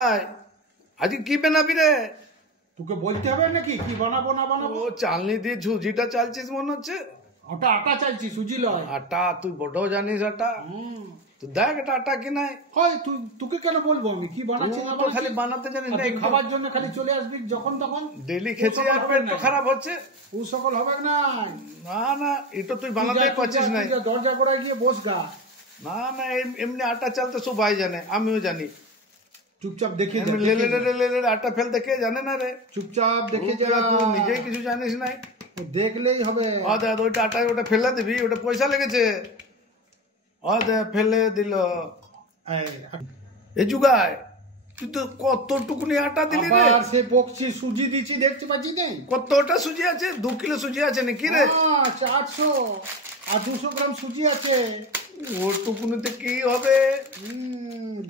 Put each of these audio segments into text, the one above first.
আজকে কি বানাবি রে? তোকে বলতে হবে নাকি কি বানাবো না বানাবো? ও চালনি দিয়ে ঝুঝিটা চালছিস মনে হচ্ছে। ওটা আটা চাইছি, সুজি লয়। আটা? তুই বড় জানিস আটা। তুই দেখ এটা আটা কি নাই। হয় তুই, তোকে কেন বলবো আমি কি বানাচ্ছি না বানাচ্ছি? খালি বানাতে জানিস না, খাবার জন্য খালি চলে আসবি যখন তখন। ডেলি খেতে আর পেট তো খারাপ হচ্ছে। ও সকল হবে না। না না, এটা তুই বানাতে পারছিস না। দরজা করে গিয়ে বস গা। না না, এমনি আটা চালতে সবাই জানে, আমিও জানি। চুপচাপ দেখে আটা ফেলতে কে জানে না রে? চুপচাপ দেখে যা, তুই নিজেই কিছু জানিস নাই। দেখলেই হবে। ওইটা আটা ওটা ফেলে দিবি, ওটা পয়সা লেগেছে। ফেলে দিল। এই যুগায় তুই তো কতটুকুনি আটা দিলি রে? সে বকছি, সুজি দিচ্ছি দেখতে পাচ্ছি না। কতটা সুজি আছে? 2 কিলো সুজি আছে নাকি রে? 400 আর 200 গ্রাম সুজি আছে। ওটুকুনিতে কি হবে?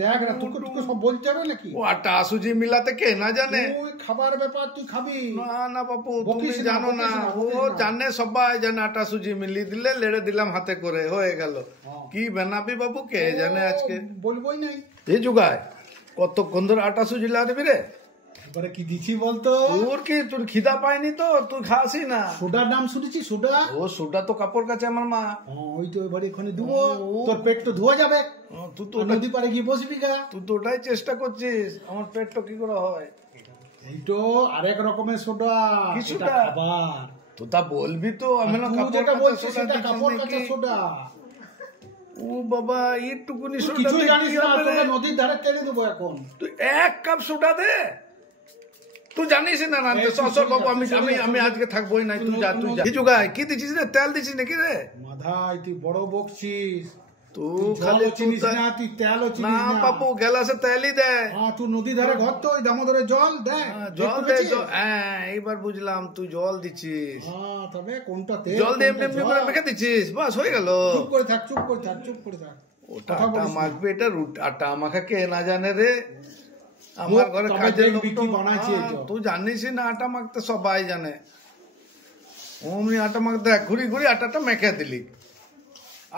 দেখ না, তোকে সব বলতে হবে নাকি? ও আটা সুজি মিলাতে কে না জানে? ওই খাবার ব্যাপার, তুই খাবি না না বাপু, তুমি জানো না। ও জানে, সবাই জানে। আটা সুজি মিলিয়ে দিলে, লেড়ে দিলাম হাতে করে, হয়ে গেল। কি বানাবি বাবু কে জানে আজকে? বলবোই নাই। এই যুগায় কতক্ষণ ধরে আটা সুজি লাগাবি রে? এবারে কি দিছি বলতো? তোর কি, তোর খিদা পায়নি তো? তুই খাসি না? সোডার নাম শুনেছি, সোডা। ও সোডা তো কাপড় কাছে আমার মা। ওই তো এবারে এখানে দেবো, তোর পেট তো ধোয়া যাবে। তুই তো নদী পারে গিয়ে বসবি গা। তুই তো ওটাই চেষ্টা করছিস। আমার পেটটা কি করে হয়? এই তো আরেক রকমের সোডা। কি সোডা? খাবার তো তা বলবি তো। আমি না যেটা বলছিস সেটা কাপড় কাঁচা সোডা। ও বাবা, এইটুকুনি সোডা কিছুই জানিস না। তোকে নদীর ধারে তেলে দেবো এখন। তুই 1 কাপ সোডা দে। তুই জানিস না না বাবু, আমি আজকে থাকবোই না। তুই যা, তুই যা। কি যুগায় কি দিছিস রে? তেল দিছিস নাকি রে? মাথায় তুই বড় বকছিস। তুই খালি চিনিস না, তুই তেলও চিনিস না। না বাবু, গ্লাসে তেলই দে। তুই নদী ধারে ঘর তো, ওই দামোদরে জল দে। জল দে। হ্যাঁ, এইবার বুঝলাম তুই জল দিছিস। তবে কোনটা তেল? জল দিয়ে এমনি এমনি করে মেখে দিছিস, বাস হয়ে গেল। চুপ করে থাক, চুপ করে থাক, চুপ করে থাক। ওটা আটা মাখবে, এটা আটা মাখা কে না জানে রে? আমার ঘরে কাজের লোক তো বানাইছে। তুই জানিস না, আটা মাখতে সবাই জানে। অমনি আটা মাখতে ঘুরি ঘুরি আটাটা মেখে দিলি।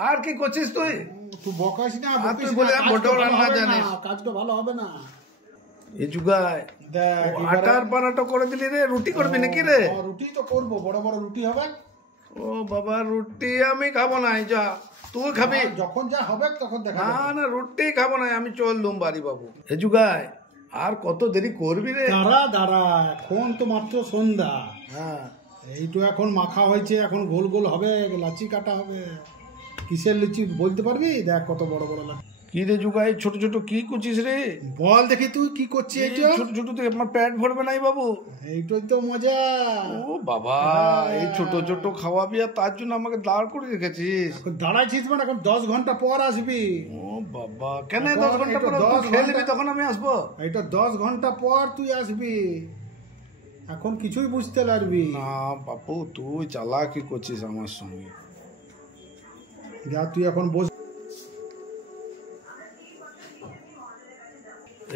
আর কি করছিস তুই? তুই বকাস না, তুই বলে বড় রান্না জানিস। কাজটা ভালো হবে না। এই যুগায় আটার পরাটা করে দিলি রে। রুটি করবি নাকি রে? রুটি তো করবো, বড় বড় রুটি হবে। ও বাবা, রুটি আমি খাবো না। যা, তুই খাবি যখন যা হবে তখন দেখা যাবে। না না, রুটি খাবো না আমি, চললুম বাড়ি বাবু। এই যুগায় আর কত দেরি করবি রে? দাঁড়া, এখন তো মাত্র সন্ধ্যা। হ্যাঁ, এই তো এখন মাখা হয়েছে, এখন গোল গোল হবে, লাচি কাটা হবে। কিসের লুচি বলতে পারবি? দেখ কত বড় বড় লাচি। কি রে যুগায়, ছোট ছোট কি করছিস রে? বল দেখি তুই কি করছিস? ছোট ছোট তুই, আমার পেট ভরবে নাই বাবু। এইটাই তো মজা। ও বাবা, এই ছোট ছোট খাওয়াবি আর তার জন্য আমাকে দাঁড় করে রেখেছিস। দাঁড়াইছিস মানে এখন 10 ঘন্টা পর আসবি। ও বাবা, কেন 10 ঘন্টা পর? খেয়ে নিবি তখন আমি আসবো। এটা 10 ঘন্টা পর তুই আসবি। এখন কিছুই বুঝতে পারবি না বাপু, তুই চালাকি করছিস আমার সঙ্গে। যা, তুই এখন বস।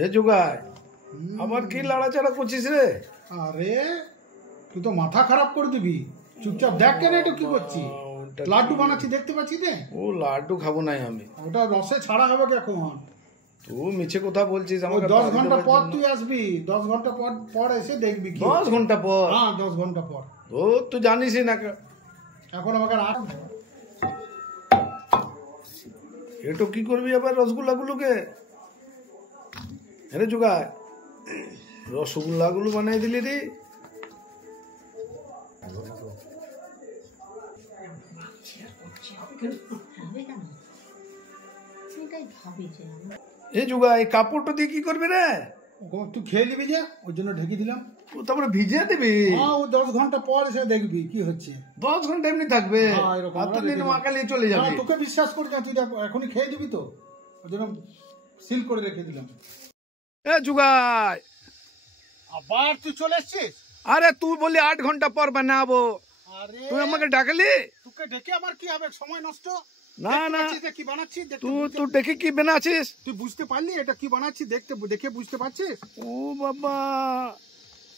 এ যুগায় আবার কি লাড়াচাড়া করছিস রে? আরে তুই তো মাথা খারাপ করে দিবি। চুপচাপ দেখ কেন এটা কি করছিস? লাড্ডু বানাচ্ছি দেখতে পাচ্ছিস রে? ও লাড্ডু খাবো নাই আমি। ওটা রসে ছাড়া হবে এখন। তুই মিছে কথা বলছিস আমাকে। 10 ঘন্টা পর তুই আসবি। 10 ঘন্টা পর এসে দেখবি। 10 ঘন্টা পর? হ্যাঁ, 10 ঘন্টা পর। ও তুই জানিসই না। এখন আমাকে এটো কি করবি আবার রসগোল্লা গুলোকে? আরে যুগায়, রসগোল্লা গুলো বানাই দিলি রে। এই যুগায় কাপড়টা দিয়ে কি করবি রে? তুই খেয়ে নিবি যে, ওই জন্য ঢেকে দিলাম। ও তারপরে ভিজিয়ে দিবি? ও 10 ঘন্টা পর এসে দেখবি কি হচ্ছে। 10 ঘন্টা এমনি থাকবে? চলে যাবে। তোকে বিশ্বাস করি না, তুই এখনই খেয়ে দিবি তো, ওই জন্য সিল করে রেখে দিলাম। এ যুগায়, আবার তুই চলে এসছিস? আরে তুই বলি 8 ঘন্টা পর বানাবো, তুই আমাকে ডাকলি। তোকে ডেকে আমার কি হবে? সময় নষ্ট। না না, কি বানাচ্ছি তুই দেখে কি বানাচ্ছিস? তুই বুঝতে পারলি এটা কি বানাচ্ছি? দেখে বুঝতে পারছিস? ও বাবা,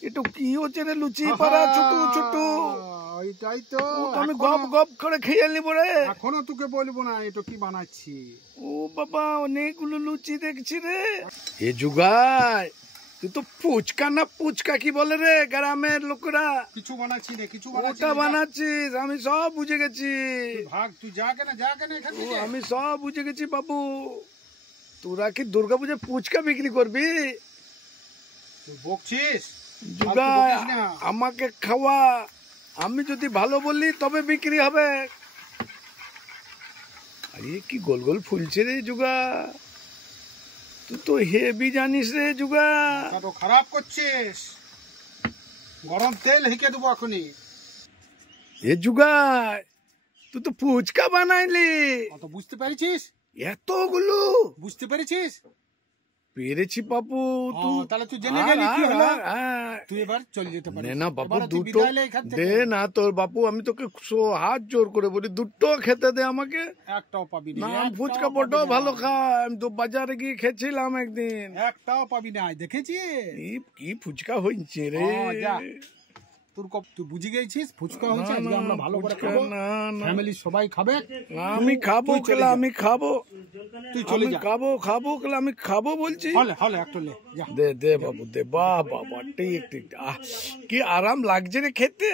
এটা কি হচ্ছে রে? লুচি পাড়া ছোট ছোট। ওইটাই তো আমি গপ গপ করে খেয়ে নিব রে। এখনো তোকে বলবো না এটা কি বানাচ্ছি। ও বাবা অনেকগুলো লুচি দেখছি রে। এ জুগাই তুই তো ফুচকা না পুচকা কি বলে রে গ্রামের লোকরা? কিছু বানাচ্ছি রে, কিছু ওটা বানাচ্ছিস আমি সব বুঝে গেছি। ভাগ তুই যা কেন এখান থেকে। আমি সব বুঝে গেছি বাবু। তোরা কি দুর্গাপূজায় ফুচকা বিক্রি করবি? তুই বকছিস? জুগাই আমাকে খাওয়া, আমি যদি ভালো বলি তবে বিক্রি হবে। আরে কি গোল গোল ফুলছে রে জুগা, তুই তো হেভি জানিস রে জুগা। খারাপ করছিস, গরম তেল হেঁকে দেবো এখনই। এ জুগাই তুই তো ফুচকা বানাইলি, বুঝতে পেরেছিস? এতগুলো বুঝতে পেরেছিস? পেরেছি বাবু। তাহলে তুই জেনে গেলি কি হলো? তুই এবার চলে যেতে পারিস না বাবু, দুটো দে না তোর বাপু, আমি তোকে হাত জোর করে বলি দুটো খেতে দে আমাকে। একটাও পাবি না, ফুচকা বড় ভালো খায়, আমি তো বাজারে গিয়ে খেয়েছিলাম একদিন। একটাও পাবি না, দেখেছি কি ফুচকা হয়েছে রে। তুই বুঝে গেছিস ফুচকা হয়েছে, আজকে আমরা ভালো করে খাবো, ফ্যামিলি সবাই খাবে। আমি খাবো কেলা, আমি খাবো, তুই চলে যা। খাবো কেলা, আমি খাবো বলছি। হলে একটা লে যা। দে বাবু দে, বাহ বাবা ঠিক ঠিক, কি আরাম লাগছে রে খেতে।